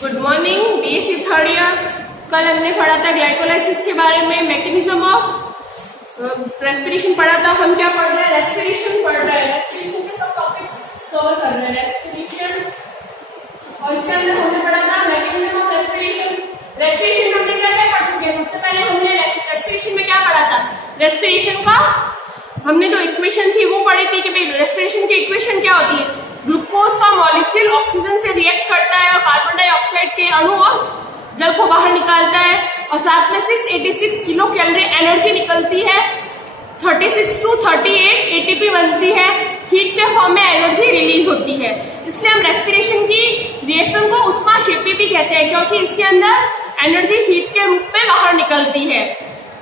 Good morning, BSc third year. कल हमने पढ़ा था ग्लाइकोलाइसिस के बारे में, मैकेनिज्म ऑफ रेस्पिरेशन पढ़ा था। हम क्या पढ़ रहे हैं? रेस्पिरेशन पढ़ रहे हैं। रेस्पिरेशन के सब टॉपिक्स कवर कर रहे हैं। रेस्पिरेशन और इसके अंदर हमने पढ़ा था मैकेनिज्म ऑफ रेस्पिरेशन। रेस्पिरेशन में हमने क्या क्या पढ़ चुके हैं? सबसे पहले हमने रेस्पिरेशन में क्या पढ़ा था? रेस्पिरेशन का हमने जो इक्वेशन थी वो पढ़ी थी कि भाई रेस्पिरेशन की इक्वेशन क्या होती है। ग्लूकोज का मॉलिक्यूल ऑक्सीजन से रिएक्ट करता है और कार्बन डाइऑक्साइड के अणु और जल को बाहर निकालता है और साथ में 686 किलो कैलोरी एनर्जी निकलती है। 36 to 38 एटीपी बनती है। हीट के फॉर्म में एनर्जी रिलीज होती है। इसलिए हम रेस्पिरेशन की रिएक्शन को ऊष्माक्षेपी भी कहते हैं, क्योंकि इसके अंदर एनर्जी हीट के रूप में बाहर निकलती है।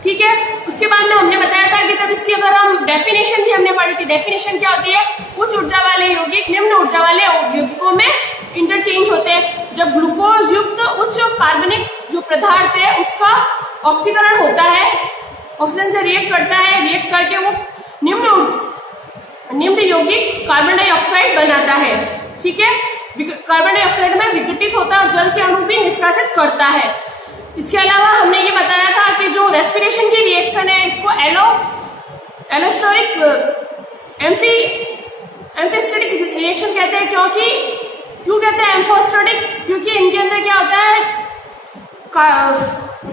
ठीक है। उसके बाद में हमने बताया था कि जब इसकी अगर हम डेफिनेशन भी हमने पढ़ी थी। डेफिनेशन क्या होती है? उच्च ऊर्जा वाले यौगिक निम्न ऊर्जा वाले यौगिकों में इंटरचेंज होते हैं। जब ग्लूकोज युक्त उच्च कार्बनिक जो पदार्थ है उसका ऑक्सीकरण होता है, ऑक्सीजन से रिएक्ट करता है, रिएक्ट करके वो निम्न यौगिक कार्बन डाइऑक्साइड बनाता है। ठीक है। कार्बन डाइऑक्साइड में विघटित होता है और जल के अणु भी निष्कासित करता है। इसके अलावा हमने ये बताया था कि जो रेस्पिरेशन की रिएक्शन है इसको एलोस्टेरिक एम्फिस्टेटिक रिएक्शन कहते हैं। क्यों कहते हैं एम्फोस्टेटिक? क्योंकि इनके अंदर क्या होता है?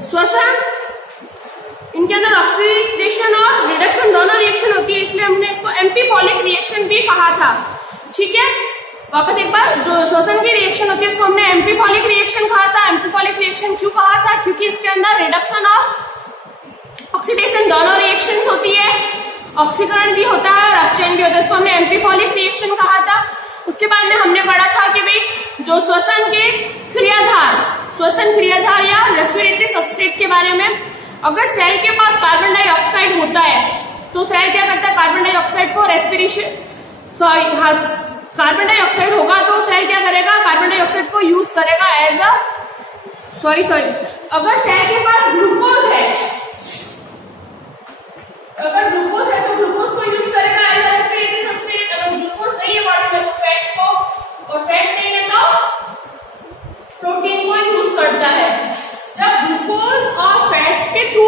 श्वसन, इनके अंदर ऑक्सीडेशन और रिडक्शन दोनों रिएक्शन होती है, इसलिए हमने इसको एम्फीफॉलिक रिएक्शन भी कहा था। ठीक है। वापस एक बार, जो श्वसन की रिएक्शन होती है उसको हमने एम्फीफॉलिक रिएक्शन कहा था। एम्फीफॉलिक रिएक्शन क्यों कहा था? क्योंकि इसके अंदर रिडक्शन और ऑक्सीडेशन दोनों रिएक्शंस होती है। ऑक्सीकरण भी होता है और अपचयन भी होता है। इसको हमने एम्फीफॉलिक रिएक्शन कहा था। उसके बाद में हमने पढ़ा था कि भाई जो श्वसन क्रियाधार या रेस्पिरेटरी सबस्ट्रेट के बारे में, अगर सेल के पास कार्बन डाइऑक्साइड होता है तो सेल क्या करता है? कार्बन डाइऑक्साइड को कार्बन डाइऑक्साइड होगा तो सेल क्या करेगा? कार्बन डाइऑक्साइड को यूज करेगा एज अ अगर सेल के पास ग्लूकोज है, तो ग्लूकोज को यूज करेगा एज अ रेस्पिरेटरी सबस्ट्रेट। अगर ग्लूकोज नहीं है बॉडी में तो फैट को, और फैट नहीं है तो प्रोटीन को यूज करता है। जब ग्लूकोज और फैट के थ्रू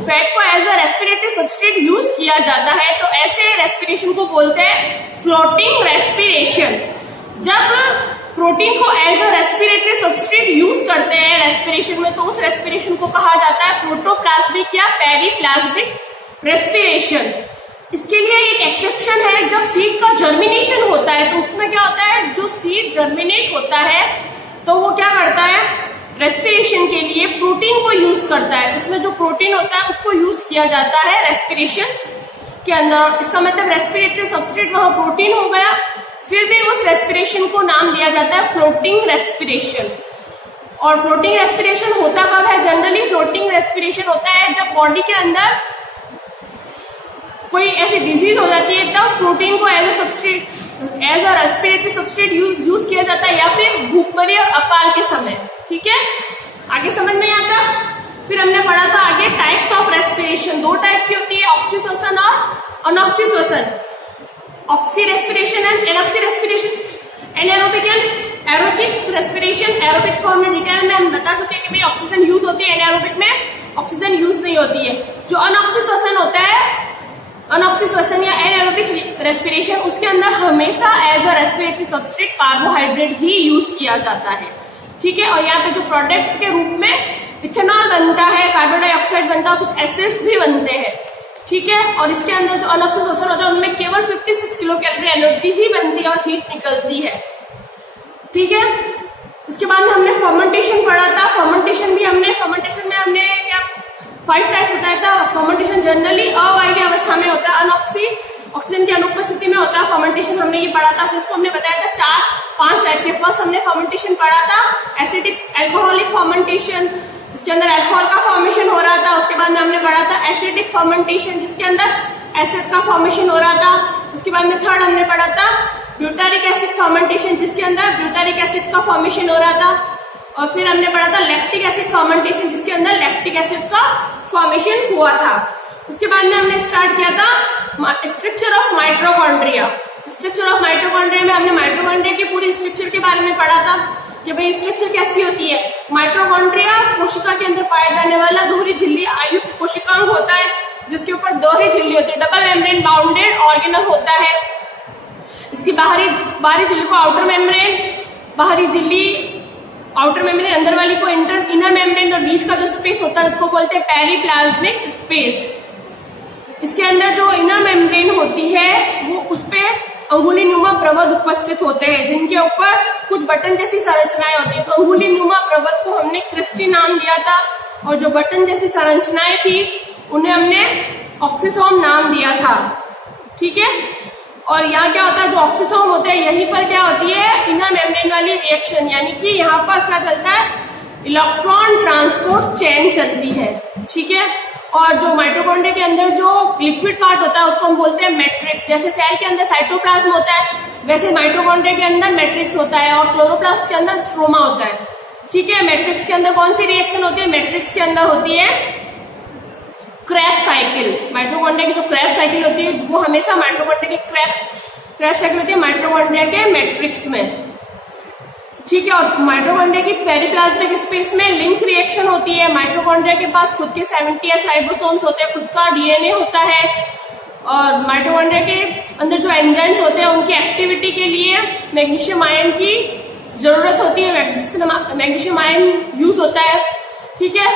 फैट को as a respiratory substrate use किया जाता है तो ऐसे रेस्पिरेशन को बोलते हैं फ्लोटिंग रेस्पिरेशन। जब प्रोटीन को as a respiratory substrate use करते हैं रेस्पिरेशन में तो उस रेस्पिरेशन को कहा जाता है प्रोटोप्लाज्मिक या पेरिप्लाज्मिक रेस्पिरेशन। इसके लिए एक एक्सेप्शन है, जब सीड का जर्मिनेशन होता है तो उसमें क्या होता है? जो सीड जर्मिनेट होता है तो वो क्या करता है? रेस्पिरेशन के लिए प्रोटीन को यूज करता है। उसमें जो प्रोटीन होता है उसको यूज किया जाता है रेस्पिरेशन के अंदर। इसका मतलब रेस्पिरेटरी सबस्ट्रेट वहां प्रोटीन हो गया, फिर भी उस रेस्पिरेशन को नाम दिया जाता है फ्लोटिंग रेस्पिरेशन। और फ्लोटिंग रेस्पिरेशन होता कब है? जनरली फ्लोटिंग रेस्पिरेशन होता है जब बॉडी के अंदर कोई ऐसी डिजीज हो जाती है, तब प्रोटीन को as a respiratory substrate use किया जाता है, या फिर भूखमरी और अकाल के समय। ठीक है। आगे समझ में आता। फिर हमने पढ़ा था आगे टाइप्स ऑफ रेस्पिरेशन। दो टाइप की होती है, ऑक्सी श्वसन और अनऑक्सी श्वसन। Oxy respiration and anoxy respiration. Anaerobic and aerobic respiration. Aerobic को हमने डिटेल में हम बता चुके हैं कि भाई ऑक्सीजन यूज होती है, एनारोबिक में ऑक्सीजन यूज नहीं होती है। जो अनऑक्सी श्वसन होता है, अनऑक्सी श्वसन या एनारोबिक रेस्पिरेशन, उसके अंदर हमेशा as a respiratory substrate carbohydrate ही यूज किया जाता है। ठीक है। और यहाँ पे जो प्रोडक्ट के रूप में इथेनॉल बनता है, कार्बन डाइऑक्साइड बनता है, कुछ एसिड्स भी बनते हैं। ठीक है। और इसके अंदर जो अनऑक्सी श्वसन होता है उनमें केवल 56 किलो कैलोरी एनर्जी ही बनती है और हीट निकलती है। ठीक है। उसके बाद में हमने फर्मेंटेशन पढ़ा था। फर्मेंटेशन में हमने क्या 5 टाइप बताया था। फर्मेंटेशन जनरली अवायवीय अवस्था में होता है, ऑक्सीजन की अनुपस्थिति में होता है फर्मेंटेशन। हमने ये पढ़ा था। फिर उसको हमने बताया था 4-5 टाइप के। फर्स्ट हमने फर्मेंटेशन पढ़ा था एसिडिक अल्कोहलिक फर्मेंटेशन, जिसके अंदर अल्कोहल का फॉर्मेशन हो रहा था। उसके बाद में हमने पढ़ा था एसिडिक फर्मेंटेशन, जिसके अंदर एसिड का फॉर्मेशन हो रहा था। उसके बाद में थर्ड हमने पढ़ा था ब्यूटारिक एसिड फर्मेंटेशन, जिसके अंदर ब्यूटारिक एसिड का फॉर्मेशन हो रहा था। और फिर हमने पढ़ा था लैक्टिक एसिड फर्मेंटेशन, जिसके अंदर लैक्टिक एसिड का फॉर्मेशन हुआ था। उसके बाद में हमने स्टार्ट किया था structure of mitochondria. Structure of mitochondria में हमने माइटोकॉन्ड्रिया की पूरी स्ट्रक्चर के बारे में पढ़ा था। कि भाई स्ट्रक्चर कैसी होती है। माइटोकॉन्ड्रिया कोशिका के अंदर पाया जाने वाला दोहरी झिल्ली आयुक्त कोशिकांग होता है, जिसके ऊपर दोहरी झिल्ली होती है, डबल मेम्ब्रेन बाउंडेड ऑर्गेनल होता है। इसकी बाहरी झिल्ली को आउटर मेम्ब्रेन, बाहरी झिल्ली आउटर मेम्ब्रेन, अंदर वाली को इनर मेम्ब्रेन, और बीच का जो स्पेस होता है उसको बोलते हैं पेरिप्लाज्मिक स्पेस। इसके अंदर जो इनर मेम्ब्रेन होती है वो उसपे अंगुली नुमा प्रवध उपस्थित होते हैं, जिनके ऊपर कुछ बटन जैसी संरचनाएं होती है। तो अंगुली नुमा प्रवध को हमने क्रिस्टी नाम दिया था, और जो बटन जैसी संरचनाएं थी उन्हें हमने ऑक्सीसोम नाम दिया था। ठीक है, और यहाँ क्या होता है, जो ऑक्सीसोम होता है यहीं पर क्या होती है, इनर मेम्ब्रेन वाली रिएक्शन, यानी कि यहाँ पर क्या चलता है, इलेक्ट्रॉन ट्रांसपोर्ट चेन चलती है। ठीक है, और जो माइटोकॉन्ड्रिया के अंदर जो लिक्विड पार्ट होता है उसको हम बोलते हैं मैट्रिक्स। जैसे सेल के अंदर साइटोप्लाज्म होता है, वैसे माइटोकॉन्ड्रिया के अंदर मैट्रिक्स होता है, और क्लोरोप्लास्ट के अंदर स्ट्रोमा होता है। ठीक है, मैट्रिक्स के अंदर कौन सी रिएक्शन होती है, मैट्रिक्स के अंदर होती है क्रेब्स साइकिल। माइटोकॉन्ड्रिया की जो क्रेब्स साइकिल होती है वो हमेशा माइटोकॉन्ड्रिया के क्रेब्स साइकिल होती है माइटोकॉन्ड्रिया के मैट्रिक्स में। ठीक है, और माइटोकॉन्ड्रिया की पेरिप्लाज्मिक स्पेस में लिंक रिएक्शन होती है। माइटोकॉन्ड्रिया के पास खुद के 70s राइबोसोम्स होते हैं, खुद का डीएनए होता है, और माइटोकॉन्ड्रिया के अंदर जो एंजाइम्स होते हैं उनकी एक्टिविटी के लिए मैग्नीशियम आयन की जरूरत होती है, मैग्नीशियम आयन यूज होता है। ठीक है,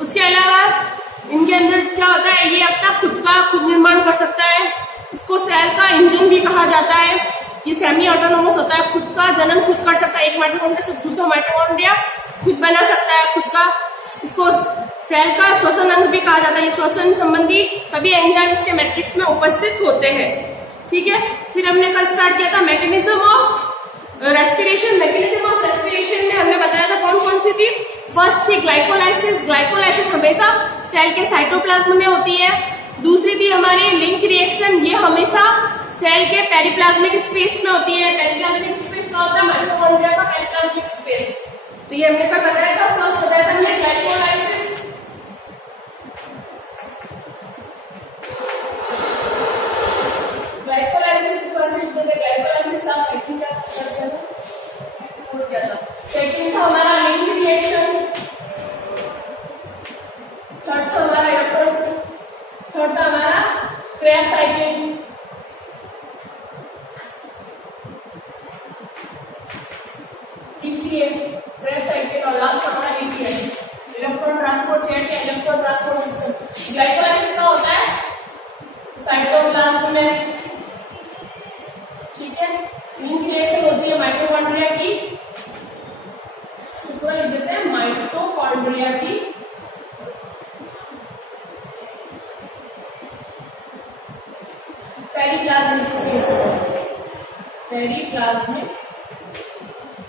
उसके अलावा इनके अंदर क्या होता है, ये अपना खुद निर्माण कर सकता है। इसको सेल का इंजन भी कहा जाता है। ये सेमी ऑटोनोमस होता है, खुद का जनन खुद कर सकता है। एक माइटोकॉन्ड्रिया से दूसरा माइटोकॉन्ड्रिया खुद बना सकता है खुद का। इसको सेल का श्वसन अंग भी कहा जाता है। ये श्वसन संबंधी सभी एंजाइम इसके मैट्रिक्स में उपस्थित होते हैं। ठीक है, फिर हमने कल स्टार्ट किया था mechanism of respiration. Mechanism of respiration में हमने बताया था कौन कौन सी थी। फर्स्ट थी ग्लाइकोलाइसिस। ग्लाइकोलाइसिस हमेशा सेल के साइटोप्लाज्म में होती है। दूसरी थी हमारी लिंक रिएक्शन, ये हमेशा सेल के पेरिप्लाज्मिक स्पेस में होती है। पेरिप्लाज्मिक स्पेस का होता है माइटोकॉन्ड्रिया का पेरिप्लाज्मिक स्पेस। तो ये हमने कल बताया था, फर्स्ट बताया था हमने ग्लाइकोलाइसिस। ग्लाइकोलाइसिस था, सेकंड क्या था, सेकंड था हमारा लिंक रिएक्शन, थर्ड था हमारा इलेक्ट्रॉन, थर्ड था हमारा क्रेब्स साइकिल, क्रेब्स साइकिल, और लास्ट हमारा इलेक्ट्रॉन ट्रांसपोर्ट चेन या इलेक्ट्रॉन ट्रांसपोर्ट सिस्टम। ग्लाइकोलाइसिस का होता है साइटोप्लाज्म में। ठीक है, लिंक रिएक्शन होती है माइटोकॉन्ड्रिया की, सूत्र लिख देते हैं माइटोकॉन्ड्रिया की पेरिप्लाज्मिक स्पेस।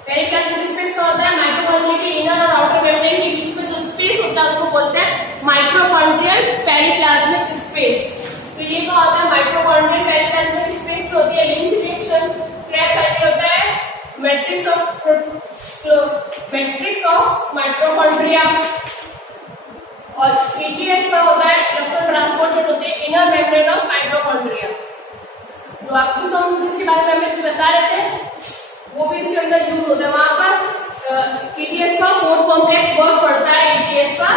पेरिप्लाज्मिक स्पेस का होता है माइटोकॉन्ड्रिया के इनर और आउटर मेम्ब्रेन के बीच में जो स्पेस होता है उसको बोलते हैं माइटोकॉन्ड्रियल पेरिप्लाज्मिक स्पेस। तो ये क्या होता है, माइटोकॉन्ड्रियल पेरिप्लाज्मिक स्पेस में होती है लिंक रिएक्शन। क्रेब्स साइकिल होता है मैट्रिक्स ऑफ माइटोकॉन्ड्रिया, और एटीएस का होता है इलेक्ट्रॉन ट्रांसपोर्ट चेन होती है इनर मेम्ब्रेन ऑफ माइटोकॉन्ड्रिया। जो ऑक्सीसोम जिसके बारे में हम बता रहे थे वो भी इसके अंदर यूज होता है। वहां पर एटीएस का 4 कॉम्प्लेक्स वर्क पड़ता है एटीएस का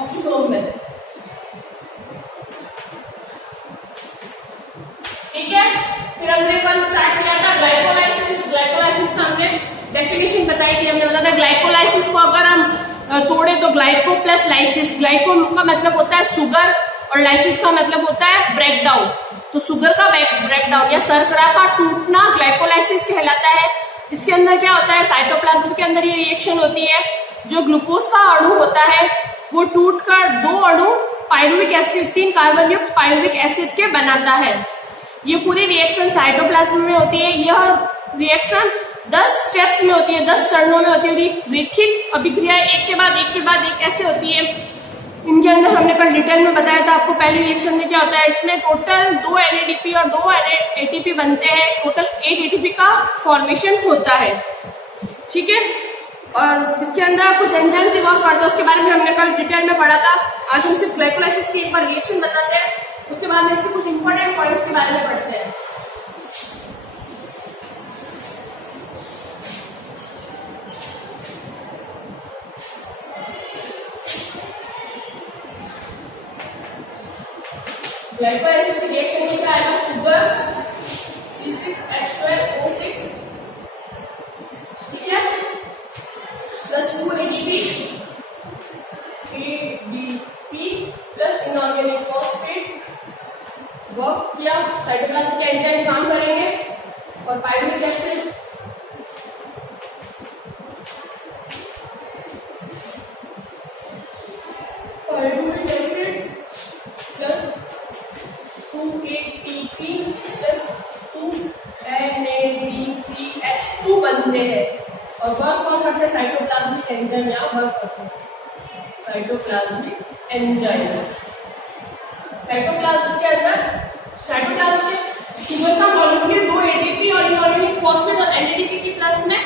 ऑक्सीसोम में। ठीक है, फिर हमने कल स्टार्ट किया था ग्लाइकोलाइसिस। ग्लाइकोलाइसिस का हमने डेफिनेशन बताई थी। हमने बताया था ग्लाइकोलाइसिस को अगर हम तोड़े तो ग्लाइको प्लस लाइसिस। ग्लाइको का मतलब होता है सुगर और लाइसिस का मतलब होता है ब्रेकडाउन। तो सुगर का ब्रेकडाउन या शर्करा का टूटना ग्लाइकोलाइसिस कहलाता है। इसके अंदर क्या होता है, साइटोप्लाज्म के अंदर ये रिएक्शन होती है। जो ग्लूकोज का अणु होता है वो टूटकर 2 अणु पायरुविक एसिड, 3 कार्बन युक्त पायरुविक एसिड के बनाता है। ये पूरी रिएक्शन साइटोप्लाज्म में होती है। यह रिएक्शन 10 स्टेप्स में होती है, 10 चरणों में होती है। रैखिक अभिक्रिया एक के बाद एक ऐसे होती है। इनके अंदर हमने कल डिटेल में बताया था आपको। पहली रिएक्शन में क्या होता है, इसमें टोटल 2 NADP और 2 ATP बनते हैं। टोटल 8 ATP का फॉर्मेशन होता है। ठीक है, और इसके अंदर कुछ एंजाइम वर्क करते हैं, उसके बारे में हमने कल डिटेल में पढ़ा था। आज हम सिर्फ ग्लाइकोलाइसिस की एक बार रिएक्शन बताते हैं, उसके बाद में इसके कुछ इंपॉर्टेंट पॉइंट्स के बारे में पढ़ते हैं। ग्लाइकोलाइसिस की रिएक्शन में क्या आएगा? शुगर C6H12O6, ठीक है, plus 2 ADP plus inorganic phosphate work किया, साइटोप्लाज्म के एंजाइम काम करेंगे और pyruvic acid plus 2 ATP plus 2 NADPH2 बनते हैं और वर्क कौन करते हैं? साइटोप्लाज्मिक एंजाइम यहाँ वर्क करते हैं, साइटोप्लाज्मिक एंजाइम। साइटोप्लाज्म के अंदर साइटोप्लाज्म के शुगर का मॉलिक्यूल 2 ATP और इनऑर्गेनिक फॉस्फेट और NADP की प्लस में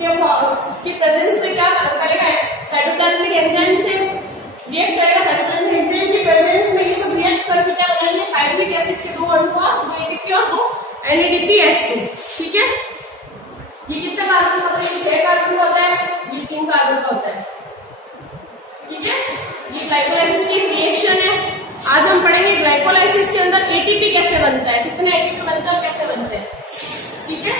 के प्रेजेंस में क्या करेगा? साइटोप्लाज्मिक एंजाइम से रिएक्ट करेगा। साइटोप्लाज्मिक एंजाइम के प्रेजेंस में ये सब रिएक्ट करके क्या बनाएंगे? पाइरुविक एसिड के 2 अणु का 2 ATP और 2 NADPH2, ठीक है। ये कितने कार्बन का होता है? 6 कार्बन का होता है, ये 3 कार्बन का होता है, ठीक है। ये ग्लाइकोलाइसिस की रिएक्शन है। आज हम पढ़ेंगे ग्लाइकोलाइसिस के अंदर एटीपी कैसे बनता है, कितने एटीपी बनता है, कैसे बनते हैं, ठीक है।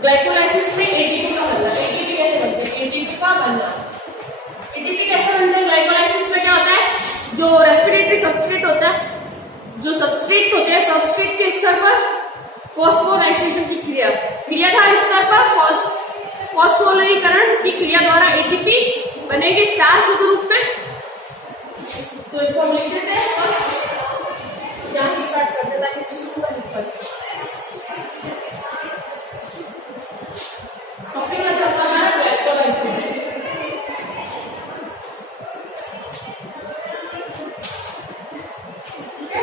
ग्लाइकोलाइसिस में एटीपी का बनना, एटीपी कैसे बनते हैं? एटीपी का बनना, एटीपी कैसे बनते हैं? ग्लाइकोलाइसिस में क्या होता है? जो रेस्पिरेटरी सबस्ट्रेट होता है, जो सबस्ट्रेट होते हैं, सबस्ट्रेट के स्तर पर फॉस्फोराइलेशन की क्रिया, क्रियाधार स्तर पर फॉस्फोरिलीकरण की क्रिया द्वारा एटीपी बनेगी 4 ग्रुप में। तो इसको हम लिख देते हैं, यहाँ से स्टार्ट करते हैं ताकि टॉपिक में चलता है ग्लाइकोलाइसिस। ठीक है,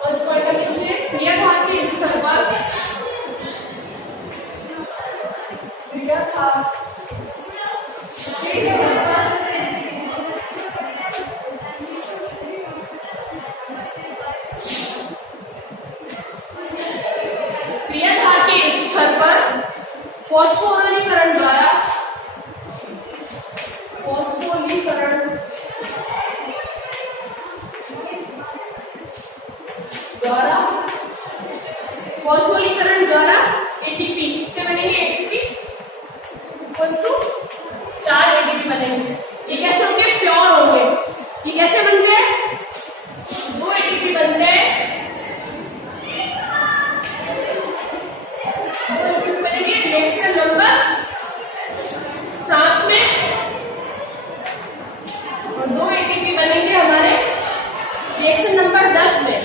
फर्स्ट पॉइंट लिखिए, क्रियाधार के स्तर पर फॉस्फोरिलीकरण द्वारा एटीपी कितने बनेंगे? एटीपी वस्तु 4 एटीपी बनेंगे। ये कैसे होंगे? प्योर होंगे। ये कैसे बनते हैं? 2 एटीपी बनते हैं, 2 एटीपी बनेंगे रिएक्शन नंबर 7 में और 2 एटीपी बनेंगे हमारे रिएक्शन नंबर 10 में।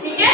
ठीक है,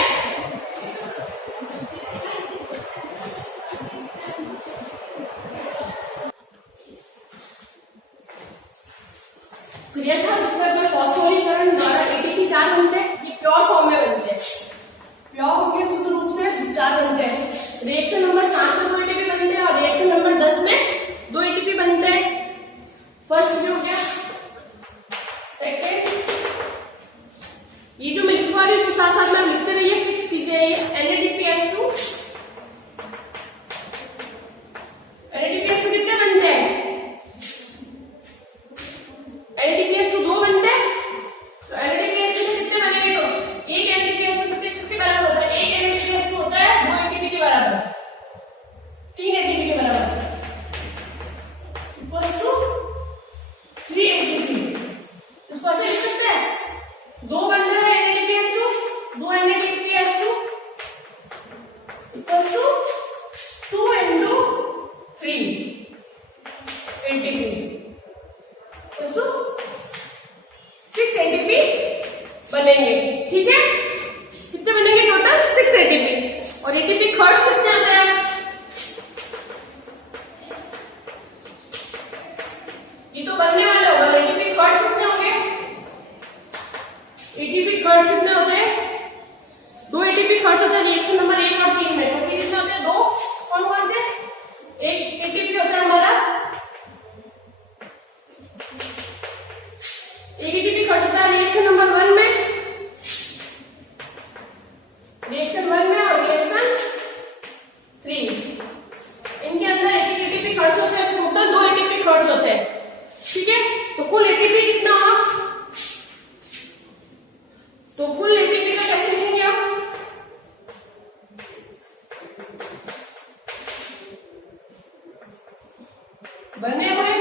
बने हुए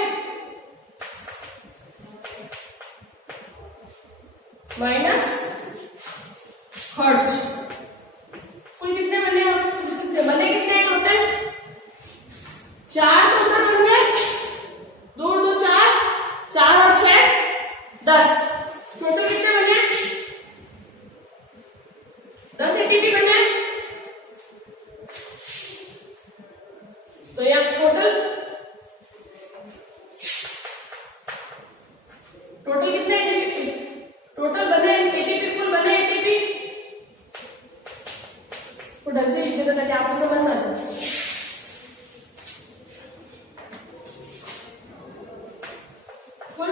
माइनस खर्च, कुल कितने बने कितने टोटल 4 टोटल बन गए, 2 2 4, 4 और 6 10, टोटल कितने बने 10 एटीपी बने। तो यहाँ टोटल कितने एटीपी टोटल बने एटीपी, कुल बने एटीपी तो ढंग से लिखे ताकि आपको समझ में आ जाए। कुल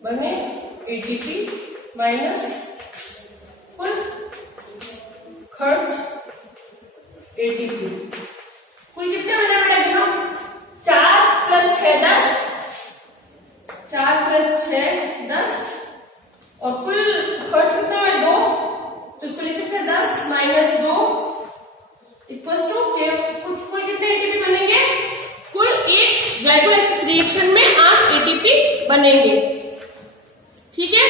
बने एटीपी माइनस कुल खर्च एटीपी, कुल कितने बने बेटा गिनो 4 + 6 10, 4 + 6 10 और कुल खर्च कितना है 2, तो इसको लिख सकते हैं 10 - 2 इक्वल्स टू कुल कितने एटीपी बनेंगे, कुल एक ग्लाइकोलाइसिस रिएक्शन में 8 एटीपी बनेंगे। ठीक है,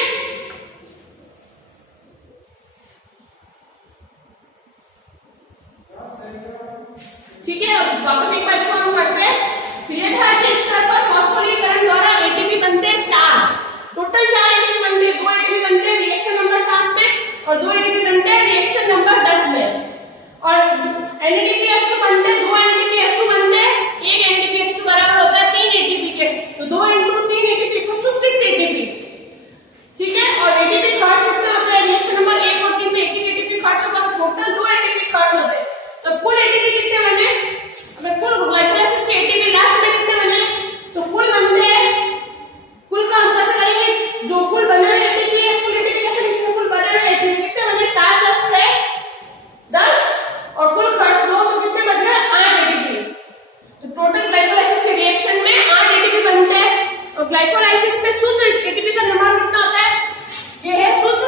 ठीक है। अब वापस एक बार इसको हम पढ़ते हैं। क्रियाधार के स्तर पर फास्फोरिलीकरण द्वारा एटीपी बनते हैं 4, टोटल 4 एटीपी बनते हैं, 2 एटीपी बनते हैं रिएक्शन नंबर 7 में और 2 एटीपी बनते हैं रिएक्शन नंबर 10 में। और एनएडीपीएस2 बनते हैं, 2 एनएडीपीएस2 बनते हैं, एक एनएडीपीएस2 बराबर होता है 3 एटीपी के, तो 2 × 3 एटीपी = 6 एटीपी। ठीक है, और एटीपी खर्च कितने होते हैं रिएक्शन नंबर 1 और 3 में एक एटीपी खर्च होगा, तो टोटल 2 एटीपी खर्च होते हैं। तो कुल एटीपी कितने बने, अगर कुल ग्लाइकोलाइसिस के एटीपी लास्ट में कितने बने, तो कुल बनते हैं, कुल का हम कैसे करेंगे, जो कुल बने हुए एटीपी है, कुल एटीपी कैसे लिखेंगे, कुल बने हुए एटीपी कितने बने 4 + 6 10 और कुल खर्च 2, तो कितने बच गए 8 एटीपी। तो टोटल ग्लाइकोलाइसिस के रिएक्शन में 8 एटीपी बनते हैं। और ग्लाइकोलाइसिस में शुद्ध एटीपी का निर्माण कितना होता है, ये है शुद्ध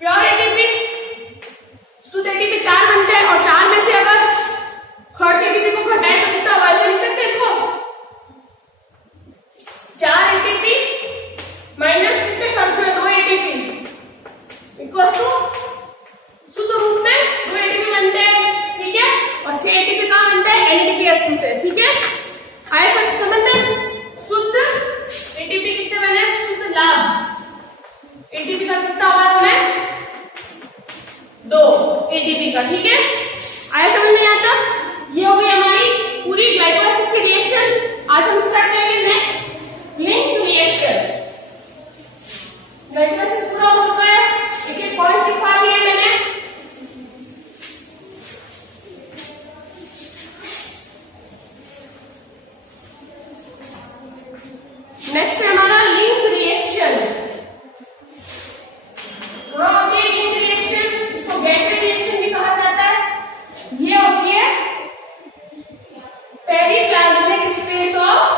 प्योर एटीपी, शुद्ध एटीपी 4 बनते हैं और 4 में से अगर खर्च एटीपी को घटाए तो कितना होगा, ऐसे लिख सकते हैं इसको 4 एटीपी माइनस कितने खर्च हुए 2 एटीपी इक्वल टू शुद्ध रूप में 2 एटीपी बनते हैं। ठीक है, और 6 एटीपी कहां बनते हैं एनएडीपीएस2 से। ठीक है, आया सब समझ में। शुद्ध एटीपी कितने बने, शुद्ध लाभ एटीपी का कितना होगा हमें 2 एटीपी का। ठीक है, आया समझ में आता। ये हो गई हमारी पूरी ग्लाइकोलाइसिस की रिएक्शन। आज हम स्टार्ट करेंगे नेक्स्ट लिंक रिएक्शन। ग्लाइकोलाइसिस पूरा हो चुका है, एक पॉइंट लिखवा दिए मैंने। नेक्स्ट है हमारा लिंक रिएक्शन। कहाँ होती है लिंक रिएक्शन, इसको गेटवे रिएक्शन भी कहा जाता है। ये होती है पेरिप्लाज्मिक स्पेस ऑफ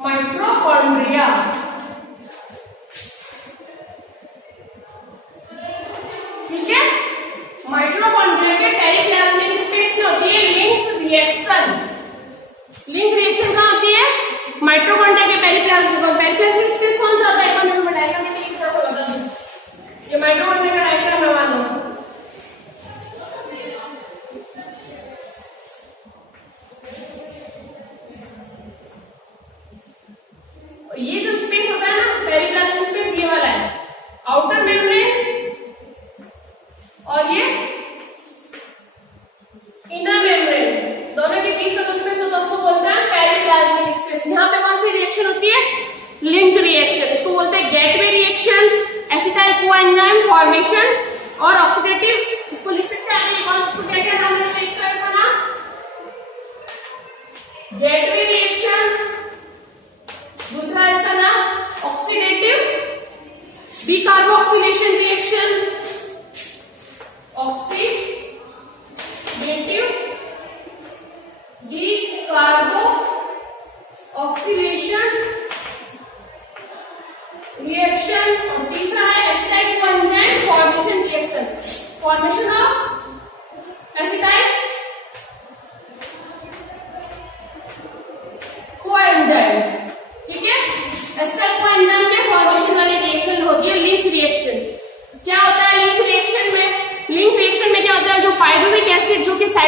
माइटोकॉन्ड्रिया। ठीक है, माइटोकॉन्ड्रिया के पेरिप्लाज्मिक स्पेस में होती है लिंक रिएक्शन। लिंक रिएक्शन कहाँ होती है, माइटोकॉन्ड्रिया के पेरिप्लाज्मिक स्पेस कौन सा होता है, मैं डायग्राम में ठीक से बता दूं। ये माइटोकॉन्ड्रिया का डायग्राम बना लो। ये जो स्पेस होता है ना पेरिप्लाज्मिक स्पेस, ये वाला है आउटर मेम्ब्रेन और ये इनर मेम्ब्रेन, दोनों के बीच का जो स्पेस होता है उसको बोलते हैं पेरिप्लाज्मिक स्पेस। यहाँ पे कौन सी रिएक्शन होती है, लिंक रिएक्शन। इसको बोलते हैं gateway reaction, acetyl coenzyme formation और ऑक्सीडेटिव। इसको लिख सकते हैं आगे कौन, इसको क्या क्या नाम है इसका नाम गेटवे रिएक्शन, दूसरा इसका नाम oxidative decarboxylation reaction, oxidative decarboxylation reaction, और तीसरा है एसिटाइल कोएंजाइम फॉर्मेशन।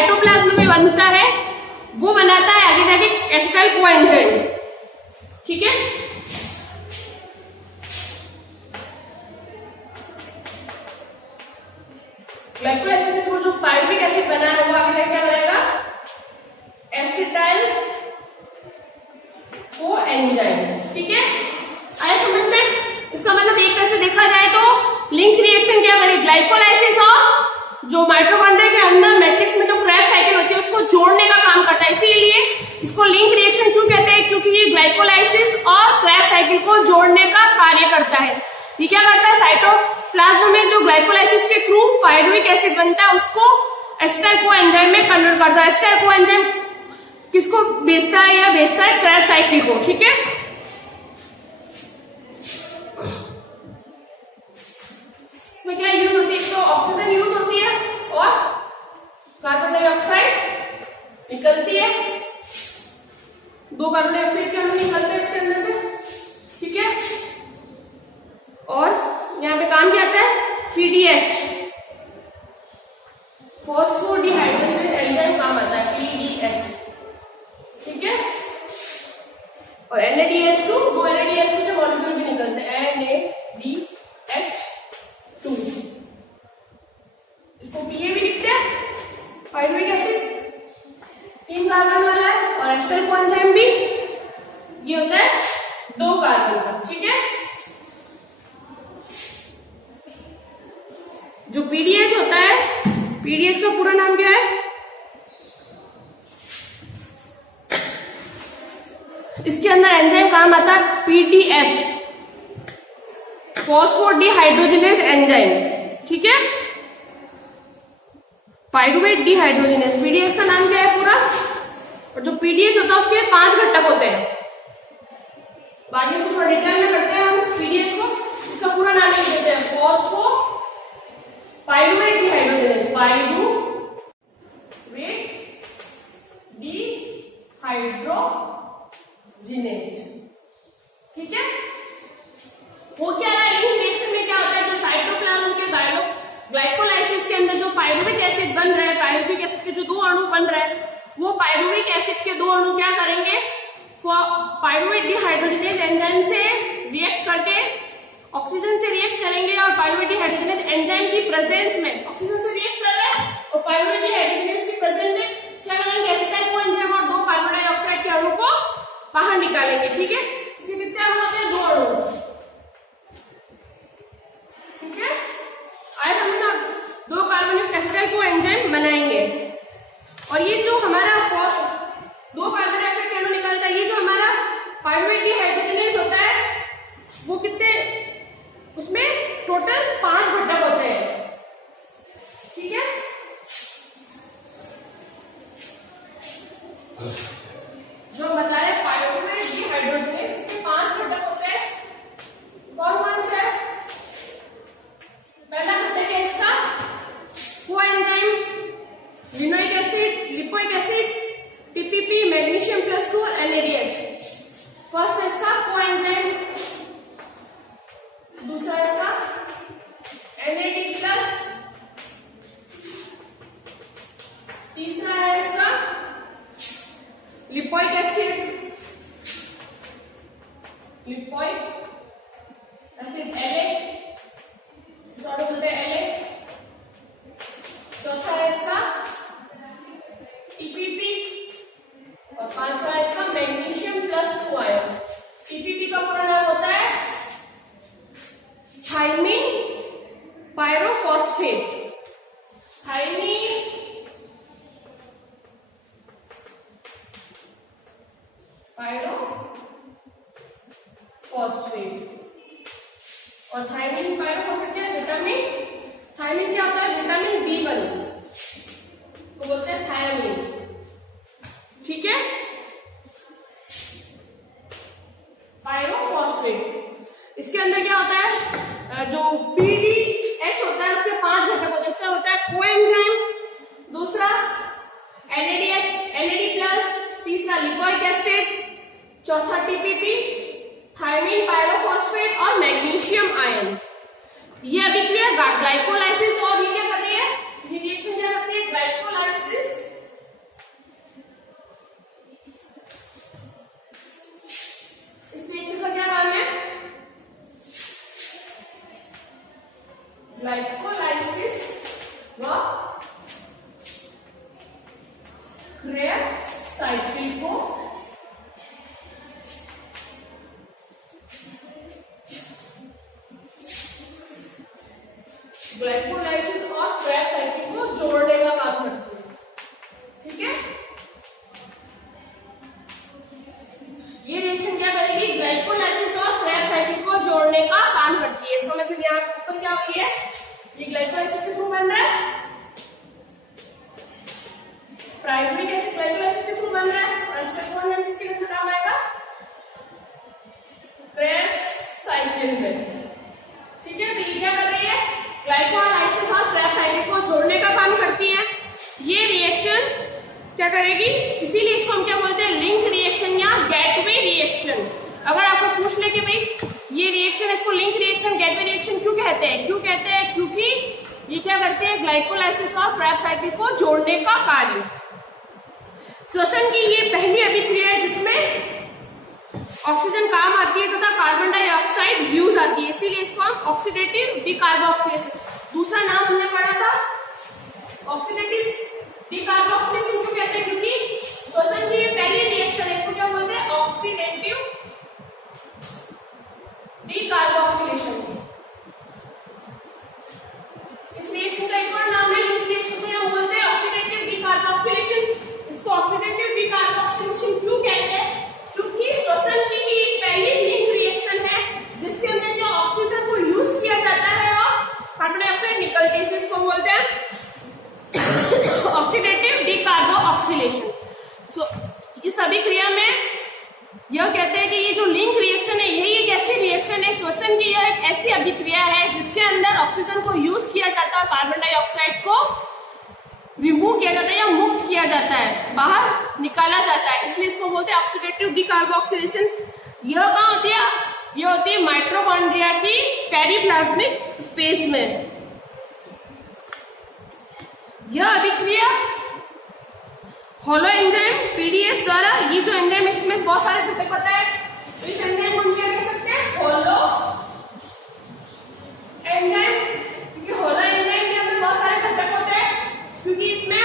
साइटोप्लाज्म में बनता है वो बनाता है आगे जाके एसिटाइल कोएंजाइम। ठीक है, ग्लाइकोलाइसिस के थ्रू जो पायरुविक एसिड बना है वो आगे जाके क्या बनेगा, एसिटाइल कोएंजाइम। ठीक है, आया समझ में? इसका मतलब एक तरह से देखा जाए तो लिंक रिएक्शन क्या करे, ग्लाइकोलाइसिस और जो माइटोकॉन्ड्रिया के अंदर मैट्रिक्स में जो क्रेब्स साइकिल होती है उसको जोड़ने का काम करता है। इसीलिए इसको लिंक रिएक्शन क्यों कहते हैं, क्योंकि ये ग्लाइकोलाइसिस और क्रेब्स साइकिल को जोड़ने का कार्य करता है। ये क्या करता है, साइटोप्लाज्म में जो ग्लाइकोलाइसिस के थ्रू पायरुविक एसिड बनता है उसको एसिटाइल कोएंजाइम में कन्वर्ट करता है। एसिटाइल कोएंजाइम किसको भेजता है, या भेजता है क्रेब्स साइकिल को। ठीक है, इसमें क्या यूज होती है, तो ऑक्सीजन यूज होती है और कार्बन डाइऑक्साइड निकलती है। 2 कार्बन डाइऑक्साइड के अणु निकलते हैं इसके अंदर से। ठीक है, और यहाँ पे काम क्या आता है, पीडीएच, फॉस्फोडिहाइड्रोजिनेज एंजाइम काम आता है, पीडीएच। ठीक है, और NADH2, 2 NADH2 के मॉलिक्यूल भी निकलते हैं, NADH2, इसको PA भी लिखते हैं, पायरुविक एसिड 3 कार्बन वाला है, और एसिटाइल कोएंजाइम भी ये होता है 2 कार्बन का। ठीक है, जो पीडीएच होता है, पीडीएच का पूरा नाम क्या है, इसके अंदर एंजाइम काम आता है पीडीएच, फॉस्फोडिहाइड्रोजिनेज एंजाइम। ठीक है, पायरुवेट डिहाइड्रोजिनेज, पीडीएच का नाम क्या है पूरा। और जो पीडीएच होता है उसके 5 घटक होते हैं, बाकी इसको थोड़ा डिटेल में करते हैं हम पीडीएच को। इसका पूरा नाम लिख देते हैं, phospho pyruvate dehydrogenase, pyruvate dehydrogenase. ठीक है, वो क्या है, लिंक रिएक्शन में क्या होता है, जो साइटोप्लाज्म के ग्लाइकोलाइसिस के अंदर जो पायरुविक एसिड बन रहा है, पायरुविक एसिड के जो 2 अणु बन रहे हैं, वो पायरुविक एसिड के 2 अणु क्या करेंगे, पायरुवेट डिहाइड्रोजिनेज एंजाइम से रिएक्ट करके ऑक्सीजन से रिएक्ट करेंगे, और पायरुवेट डिहाइड्रोजिनेज एंजाइम की प्रेजेंस में ऑक्सीजन से रिएक्ट कर रहे हैं और पायरुवेट डिहाइड्रोजिनेज की प्रेजेंस में क्या करेंगे, एसिटाइल कोएंजाइम और 2 कार्बन डाइऑक्साइड के अणु को बाहर निकालेंगे। ठीक है, इसी कितने अणु होते हैं, 2 अणु। ठीक है, आए समझना, 2 कार्बन एसिटाइल कोएंजाइम बनाएंगे, और ये जो हमारा 2 कार्बन डाइऑक्साइड के अणु निकलता है, ये जो हमारा पायरुवेट डिहाइड्रोजिनेज होता है वो कितने, उसमें टोटल 5 घटक होते हैं। ठीक है, जो बता रहे पायरुवेट डिहाइड्रोजिनेज, इसके 5 घटक होते हैं। कौन से है, पहला घटक है इसका coenzyme, linoleic acid, lipoic acid, TPP, magnesium +2, NADH। First है इसका कोएंजाइम, दूसरा इसका NAD+, तीसरा है इसका लिपोइक एसिड, LA, बोलते हैं LA। चौथा है इसका TPP, और 5वां है इसका मैग्नीशियम +2 आयन। TPP का पूरा नाम होता है थायमिन पायरोफॉस्फेट, थायमिन पायरोफॉस्फेट, और थायमिन पायरोफॉस्फेट क्या है, विटामिन, थायमिन क्या होता है, विटामिन B1 तो बोलते हैं थायमिन। ठीक है, पायरोफॉस्फेट, इसके अंदर क्या होता है, जो पीडीएच होता है उसके 5 घटक होते हैं। इसका होता है कोएंजाइम, दूसरा NAD+, तीसरा लिपोइक एसिड, चौथा टीपीपी, थायमिन पायरोफॉस्फेट और मैग्नीशियम आयन। ये अभिक्रिया ग्लाइकोलाइसिस, और ये क्या कर रही है, ये रिएक्शन क्या करती है, ग्लाइकोलाइसिस ग्लाइकोलाइसिस व क्रेब्स साइकिल को ग्लाइकोलाइसिस और क्रेब्स साइकिल को जोड़ने का काम करती है। ठीक है, ये रिएक्शन क्या करेगी, ग्लाइकोलाइसिस और क्रेब्स साइकिल को जोड़ने का काम करती है। इसका मतलब यहाँ ऊपर क्या हो रही है, ये ग्लाइकोलाइसिस के थ्रू बन रहा है, प्राइमरी एसिड ग्लाइकोलाइसिस के थ्रू बन रहा है, और स्टेप 1 किसके अंदर काम आएगा, क्रेब्स साइकिल में। ठीक है, तो ये क्या कर रही है, ग्लाइकोलाइसिस और क्रेब्स साइकिल को जोड़ने का काम करती है। ये रिएक्शन क्या करेगी, इसीलिए इसको हम क्या बोलते हैं, लिंक रिएक्शन या गेटवे रिएक्शन। अगर आपको पूछ ले कि भाई ये रिएक्शन, इसको लिंक रिएक्शन गेटवे रिएक्शन क्यों कहते हैं, क्योंकि ये क्या करते हैं, ग्लाइकोलाइसिस और क्रेब्स साइकिल को जोड़ने का कार्य। श्वसन की ये पहली अभिक्रिया है जिसमें ऑक्सीजन काम आती है तथा कार्बन डाइऑक्साइड यूज आती है, इसीलिए इसको हम ऑक्सीडेटिव डिकार्बोक्सिलेशन, दूसरा नाम हमने पढ़ा था ऑक्सीडेटिव डिकार्बोक्सिलेशन क्यों कहते हैं, क्योंकि श्वसन की ये पहली रिएक्शन है, इसको क्या बोलते हैं, ऑक्सीडेटिव डिकार्बोक्सिलेशन। इस रिएक्शन का एक और नाम है, इस रिएक्शन को हम बोलते हैं ऑक्सीडेटिव डिकार्बोक्सिलेशन। इसको ऑक्सीडेटिव डिकार्बोक्सिलेशन क्यों कहते हैं, क्योंकि श्वसन की ही पहली लिंक रिएक्शन है जिसके अंदर जो ऑक्सीजन को यूज किया जाता है और कार्बन डाइऑक्साइड निकलती है, इसको बोलते हैं ऑक्सीडेटिव डिकार्बोक्सिलेशन। इस अभिक्रिया में यह कहते हैं कि ये जो लिंक रिएक्शन है, यही एक ऐसी रिएक्शन है, श्वसन की यह एक ऐसी अभिक्रिया है जिसके अंदर ऑक्सीजन को यूज किया जाता है और कार्बन डाइऑक्साइड को रिमूव किया जाता है या मुक्त किया जाता है, बाहर निकाला जाता है, इसलिए इसको बोलते हैं ऑक्सीडेटिव डिकार्बोक्सिलेशन। यह कहाँ होती है, यह होती है माइटोकॉन्ड्रिया की पेरिप्लाज्मिक स्पेस में। यह अभिक्रिया होलो एंजाइम पीडीएस द्वारा, ये जो एंजाइम इसमें बहुत सारे घटक होता है, तो इस एंजाइम को हम क्या कह सकते हैं, होलो एंजाइम, क्योंकि होलो एंजाइम के अंदर बहुत सारे घटक होते हैं, क्योंकि इसमें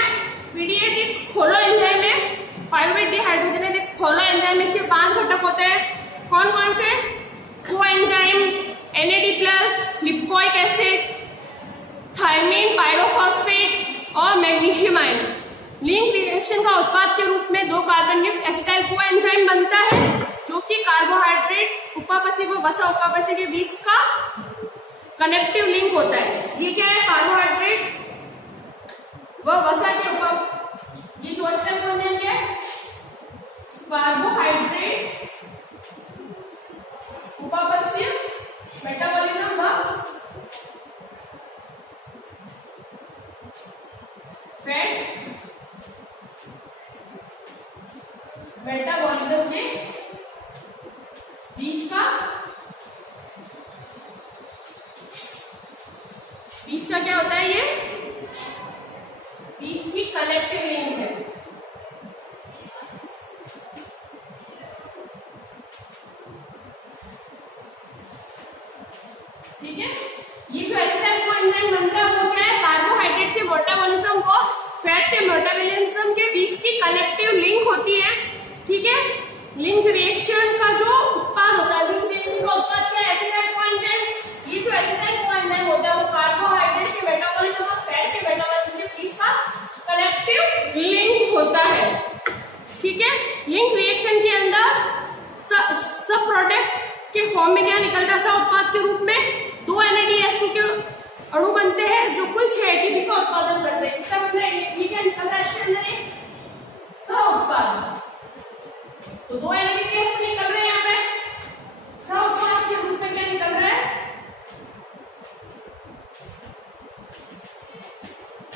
पीडीएस एक होलो एंजाइम है, पायरुवेट डिहाइड्रोजनेज एक होलो एंजाइम, इसके 5 घटक होते हैं। कौन कौन से, coenzyme, NAD+, lipoic acid, thiamine, pyrophosphate और मैग्नीशियम आयन। लिंक रिएक्शन का उत्पाद के रूप में 2 कार्बन युक्त एसिटाइल कोएंजाइम बनता है, जो कि कार्बोहाइड्रेट उपापचय व वसा उपापचय के बीच का कनेक्टिव लिंक होता है। ये क्या है, कार्बोहाइड्रेट व वसा के ये जो एसिटाइल कोएंजाइम क्या है, कार्बोहाइड्रेट उपापचय मेटाबॉलिज्म व फैट मेटाबॉलिज्म के बीच का क्या होता है, ये बीच की कनेक्टिव लिंक है। ठीक है, ये जो एसिटाइल कोएंजाइम बनता है वो क्या है, कार्बोहाइड्रेट के मेटाबॉलिज्म को फैट के मेटाबॉलिज्म के बीच की कनेक्टिव लिंक होती है। ठीक है, लिंक रिएक्शन का जो उत्पाद होता है, लिंक रिएक्शन का उत्पाद क्या है, एसिटाइल कोएंजाइम। ये जो एसिटाइल कोएंजाइम होता है वो कार्बोहाइड्रेट के मेटाबॉलिज्म और फैट के मेटाबॉलिज्म के बीच का कनेक्टिव लिंक होता है। ठीक है, लिंक रिएक्शन के अंदर सब प्रोडक्ट के फॉर्म में क्या निकलता है, सह उत्पाद के रूप में 2 NADH2 के अणु बनते हैं जो कुल 6 ATP का उत्पादन करते हैं। इसका मतलब ये क्या निकल रहा है, इसके अंदर सह उत्पाद, तो 2 NADH2 निकल रहे हैं यहाँ पे, सह उत्पाद के रूप में क्या निकल रहा है,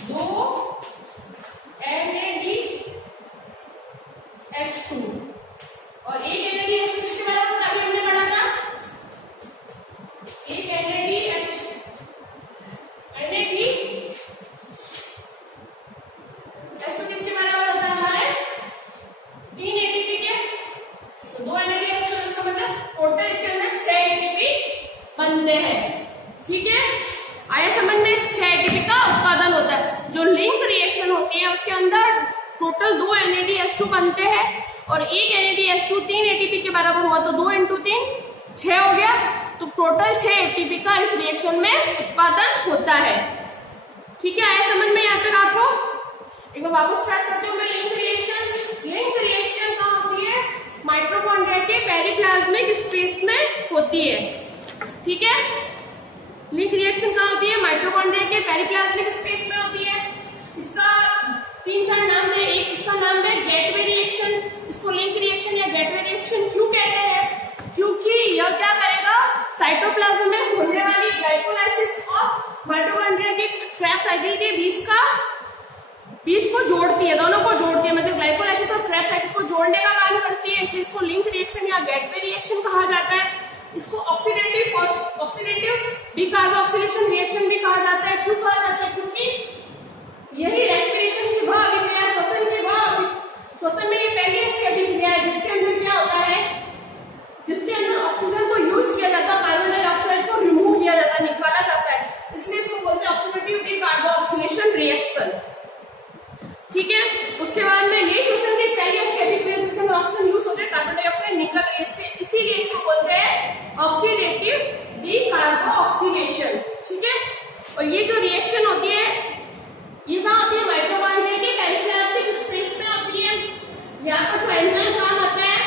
2 NADH2 और 1 NADH2 किसके बराबर होता है, अभी हमने पढ़ा था, 1 NADH किसके बराबर होता है, हमारे 3 ATP के, तो 2 NADH इसका मतलब टोटल इसके अंदर 6 ATP बनते हैं। ठीक है, आया समझ में? 6 एटीपी का उत्पादन होता है। जो लिंक रिएक्शन होती है उसके अंदर टोटल 2 NADH2 बनते हैं और एक NADH2 3 एटीपी के बराबर हुआ तो 2 × 3 6 हो गया। तो टोटल 6 एटीपी का इस रिएक्शन में उत्पादन होता है। ठीक है, आया समझ में यहाँ तक आपको? एक बार वापस स्टार्ट करते हूँ मैं। लिंक रिएक्शन, लिंक रिएक्शन कहाँ होती है? माइटोकॉन्ड्रिया के पेरिप्लाज्मिक स्पेस में होती है। ठीक है, लिंक रिएक्शन कहाँ होती है? माइटोकॉन्ड्रिया के पेरिप्लाज्मिक स्पेस में होती है। इसका 3-4 नाम है। एक इसका नाम है गेटवे रिएक्शन। इसको लिंक रिएक्शन या गेटवे रिएक्शन क्यों कहते हैं? क्योंकि यह क्या करेगा, साइटोप्लाज्म में होने वाली ग्लाइकोलाइसिस और माइटोकॉन्ड्रिया के क्रेब्स साइकिल के बीच को जोड़ती है, दोनों को जोड़ती है, मतलब ग्लाइकोलाइसिस और क्रेब्स साइकिल को जोड़ने का काम करती है। इसलिए इसको लिंक रिएक्शन या गेटवे रिएक्शन कहा जाता है। इसको ऑक्सीडेटिव डिकार्बोक्सिलेशन रिएक्शन भी कहा जाता है। क्यों कहा जाता है? क्योंकि यही रेस्पिरेशन की वह अभिक्रिया है, श्वसन में ये पहली ऐसी अभिक्रिया है जिसके अंदर क्या होता है, जिसके अंदर ऑक्सीजन को यूज किया जाता है, कार्बन डाइऑक्साइड को रिमूव किया जाता है, निकाला जाता है। इसलिए इसको बोलते हैं ऑक्सीडेटिव डिकार्बोक्सिलेशन रिएक्शन। ठीक है, उसके बाद में यही श्वसन की पहली ऐसी अभिक्रिया जिसके अंदर ऑक्सीजन यूज होता है, कार्बन डाइऑक्साइड निकल रही है, इसीलिए इसको बोलते हैं ऑक्सीडेटिव डिकार्बोक्सिलेशन। ठीक है, और ये जो रिएक्शन होती है ये कहाँ होती है? माइटोकॉन्ड्रिया के पेरिप्लाज्मिक स्पेस में होती है। यहाँ पर जो एंजाइम काम आता है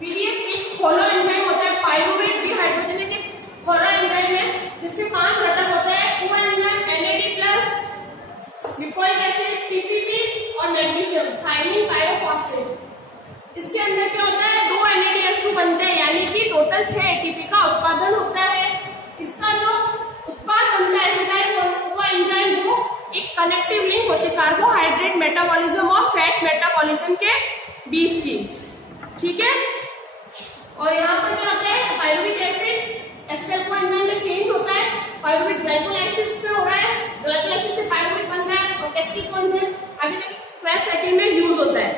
पीडीएफ, एक होलो एंजाइम होता है, पाइरूवेट डिहाइड्रोजनेज होलो एंजाइम है जिसके 5 घटक होते हैं, coenzyme, NAD+, lipoic acid, TPP और मैग्नीशियम, थायमिन, पायरोफॉस्फेट। इसके अंदर क्या होता है? 2 NADH2 बनते हैं, यानी कि टोटल 6 एटीपी का उत्पादन होता है। इसका जो उत्पाद बनता है वो एंजाइम वो एक कनेक्टिव लिंक होती है कार्बोहाइड्रेट मेटाबॉलिज्म और फैट मेटाबॉलिज्म के बीच की। ठीक है, और यहाँ पर क्या होता है? पायरुविक एसिड एस्टर कोएंजाइम में चेंज होता है, पायरुवेट ग्लाइकोलाइसिस में हो रहा है, ग्लाइकोलाइसिस से पायरुवेट बन रहा है और एस्टर कोएंजाइम आगे तक क्रेब्स साइकिल में यूज होता है।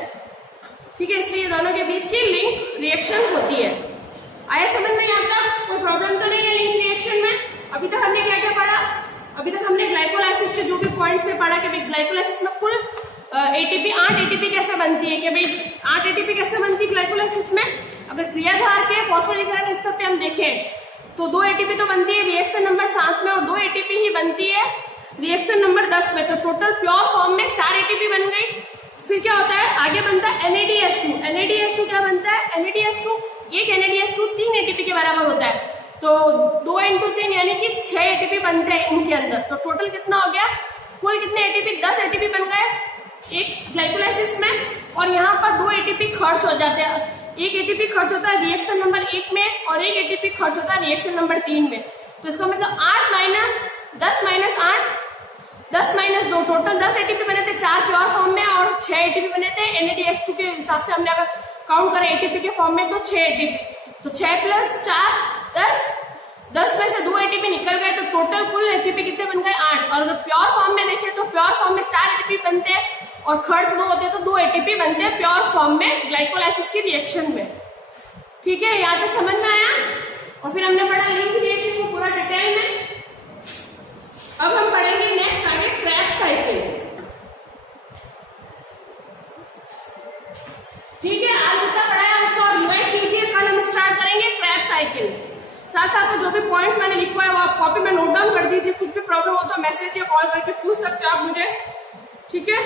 ठीक है, इसलिए दोनों के बीच की लिंक रिएक्शन होती है। आया समझ में? यहाँ तक कोई प्रॉब्लम तो नहीं है लिंक रिएक्शन में? अभी तक हमने क्या क्या पढ़ा? अभी तक हमने ग्लाइकोलाइसिस के जो भी पॉइंट से पढ़ा कि भाई ग्लाइकोलाइसिस में कुल एटीपी 8 एटीपी कैसे बनती है, कि भाई 8 एटीपी कैसे बनती है ग्लाइकोलाइसिस में। अगर क्रियाधार के फॉस्फोरीकरण स्तर पे हम देखें तो 2 एटीपी तो बनती है रिएक्शन नंबर 7 में और 2 एटीपी ही बनती है रिएक्शन नंबर 10 में। तो टोटल प्योर फॉर्म में 4 एटीपी बन गई। फिर क्या होता है? आगे बनता है NADH2। NADH2 क्या बनता है? NADH2 एक NADH2 3 एटीपी के बराबर होता है। तो 2 × 3 यानी कि 6 एटीपी बनते हैं इनके अंदर। तो टोटल कितना हो गया? कुल कितने एटीपी? 10 एटीपी बन गए एक ग्लाइकोलाइसिस में। और यहाँ पर 2 एटीपी खर्च हो जाते हैं। एक एटीपी खर्च होता है रिएक्शन नंबर 1 में और एक एटीपी खर्च होता है रिएक्शन नंबर 3 में। तो इसका मतलब 8 - 10 - 8 10 - 2 टोटल 10 एटीपी बने थे 4 प्योर फॉर्म में और 6 एटीपी बने थे NADH2 के हिसाब से। हमने अगर काउंट करें एटीपी के फॉर्म में तो 6 एटीपी। तो 6 + 4 10 में से 2 एटीपी निकल गए तो टोटल कुल एटीपी कितने बन गए? 8। और अगर प्योर फॉर्म में देखें तो प्योर फॉर्म में 4 एटीपी बनते हैं और खर्च 2 होते हैं तो 2 एटीपी बनते हैं प्योर फॉर्म में ग्लाइकोलाइसिस की रिएक्शन में। ठीक है, यहाँ तक समझ में आया? और फिर हमने पढ़ा लिंक रिएक्शन को पूरा डिटेल में। अब हम पढ़ेंगे नेक्स्ट आगे क्रेब्स साइकिल। ठीक है, आज जितना पढ़ाया उसको रिवाइज कीजिए। कल हम स्टार्ट करेंगे क्रेब्स साइकिल। साथ साथ जो भी पॉइंट्स मैंने लिखवा है वो आप कॉपी में नोट डाउन कर दीजिए। कुछ भी प्रॉब्लम हो तो मैसेज या कॉल करके पूछ सकते हो आप मुझे। ठीक है।